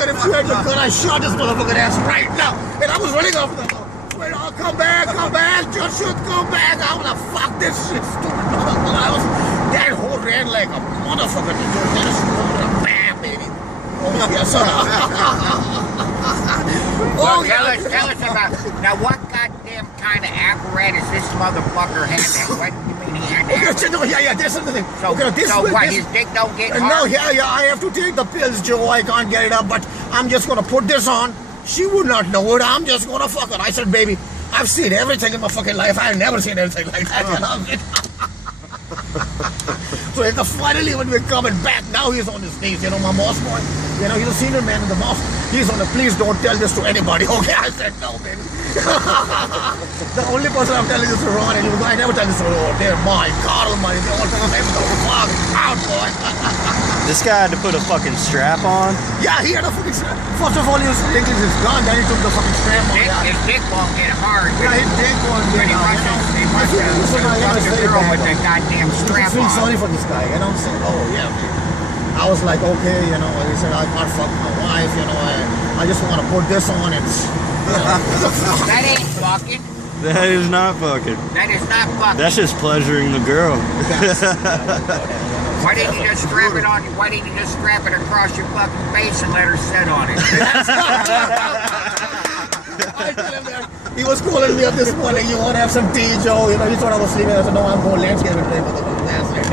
motherfucker, if you had the gun, I shot this motherfucker ass right now. And I was running off the house. Wait, oh, come back, just shoot, come back. I was like, fuck this shit, stupid motherfucker. That whole ran like a motherfucker. Bam, baby. Oh, yes, sir. Well, tell us about, now what goddamn kind of apparatus this motherfucker had that, what do you mean he had that? Okay, no, yeah, that's the thing. So, okay, this so way, what, this, his dick don't get hard? no, yeah, I have to take the pills, Joe. I can't get it up, but I'm just gonna put this on. She would not know it. I'm just gonna fuck her. I said, baby, I've seen everything in my fucking life. I've never seen anything like that. You know? So finally, when we're coming back, now he's on his knees. You know, my mosque boy. You know, he's a senior man in the mosque. He's on the, please don't tell this to anybody. Okay, I said, no, baby. The only person I'm telling this to Ron, and he was, I never tell this to her. They're mine, Carl, money. They all tell them, fuck out, boy. This guy had to put a fucking strap on. Yeah, he had a fucking strap. First of all, he was thinking his gun, then he took the fucking strap on. His dick won't get hard. Yeah, his dick won't get hard. He must have fucked the girl with that goddamn strap I feel on. sorry for this guy, you know. So, oh yeah, I was like, okay, you know. He said, I can't fuck my wife, you know. I just want to put this on and. You know. That ain't fucking. That is not fucking. That is not fucking. That's just pleasuring the girl. Why didn't you just strap it on? Why didn't you just strap it across your fucking face and let her sit on it? I tell him that. He was calling me up this morning. You want to have some tea, Joe? You know, he thought I was sleeping. I said, no, I'm going landscaping today for the landscape.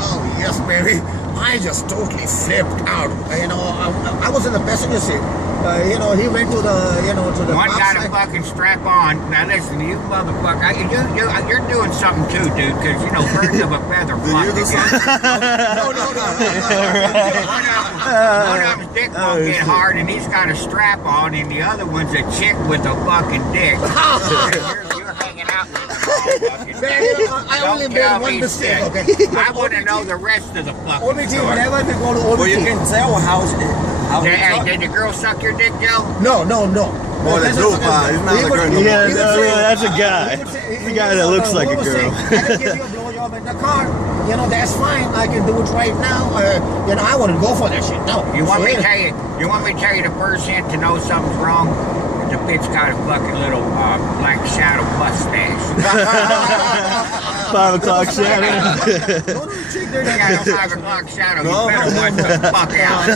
Oh yes, baby. I just totally flipped out. You know, I was in the passenger seat. You know, he went to the, you know, to the. One got a fucking strap on. Now listen, you motherfucker, you're doing something too, dude. Because you know, birds of a feather flock together. No. One of them's dick won't get hard, and he's got a strap on, and the other one's a chick with a fucking dick. You're hanging out with them all fucking. Man, I only made one mistake. Okay. I want to know the rest of the fucking OBT, story. whenever we go to OBT. Well, you can tell how Did the girl suck your dick, Joe? No. Oh, the dude, it's not a girl. Yeah, that's a guy. The guy that looks like a girl. I can give you a blowjob in the car. You know, that's fine. I can do it right now. You know, I wouldn't go for that shit. No. You want me to tell you? You want me to tell you the first hint to know something's wrong? The bitch got a fucking little black shadow mustache. 5 o'clock shadow. They got a 5 o'clock shadow. You better watch the fuck out.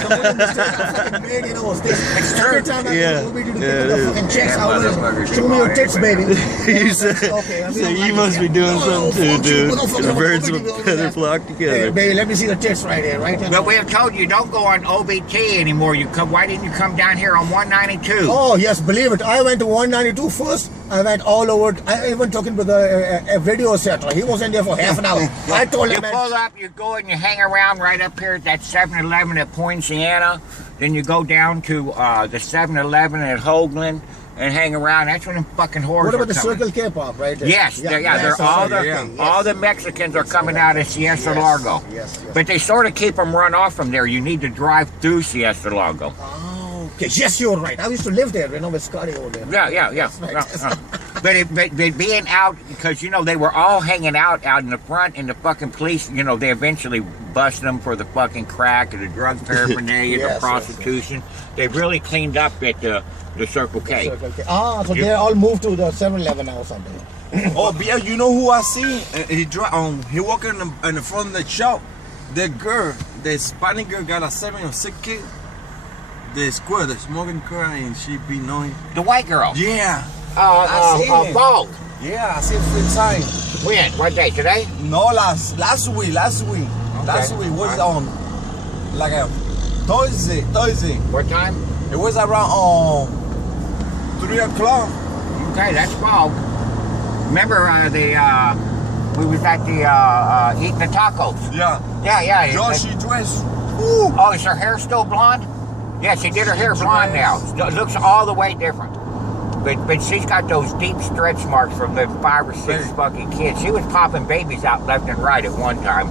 It's true. Every time I Yeah. go to OBT to Yeah, get it the is. fucking checks, Yeah, I always motherfuckers show me your get tits, baby. You said, you must be doing something too, dude. The birds of a feather flock Hey, together. baby, let me see the tits right there, right there. But we have told you don't go on OBT anymore. Why didn't you come down here on 192? Oh, yes, believe it. I went to 192 first. I went all over. I even talking with a video setter. He was in there for half an hour. I told You him, man, pull up, you go and you hang around right up here at that 7-Eleven at Poinciana. Then you go down to the 7-Eleven at Hoagland and hang around. That's when them fucking whores what are about the coming. Circle K pop right there? Yes, they're all the Mexicans are coming out of Siesta Largo. Yes. But they sort of keep them run off from there. You need to drive through Siesta Largo. Oh, okay. Yes, you're right. I used to live there, you know, with Scotty over there. Yeah. Right. But being out, because, you know, they were all hanging out in the front, and the fucking police, you know, they eventually busted them for the fucking crack, and the drug paraphernalia, the prostitution. They really cleaned up at the Circle K. Circle K. Ah, so they all moved to the 7-Eleven now or something. Oh, yeah, you know who I see? He walked in the front of the shop. The girl, the Spanish girl, got a 7 or 6 kid. The smoking girl, and she be knowing. The white girl. Yeah. Bald. Yeah, I see it 3 times. When? What day? Today? No, last week. Last week was on like a Thursday. What time? It was around 3 o'clock. Okay, that's bald. Remember we was at the eating the tacos. Yeah. Yeah. Josh, she dressed. Oh, is her hair still blonde? Yeah, she did her hair blonde now. It looks all the way different. But she's got those deep stretch marks from the 5 or 6 fucking kids. She was popping babies out left and right at one time.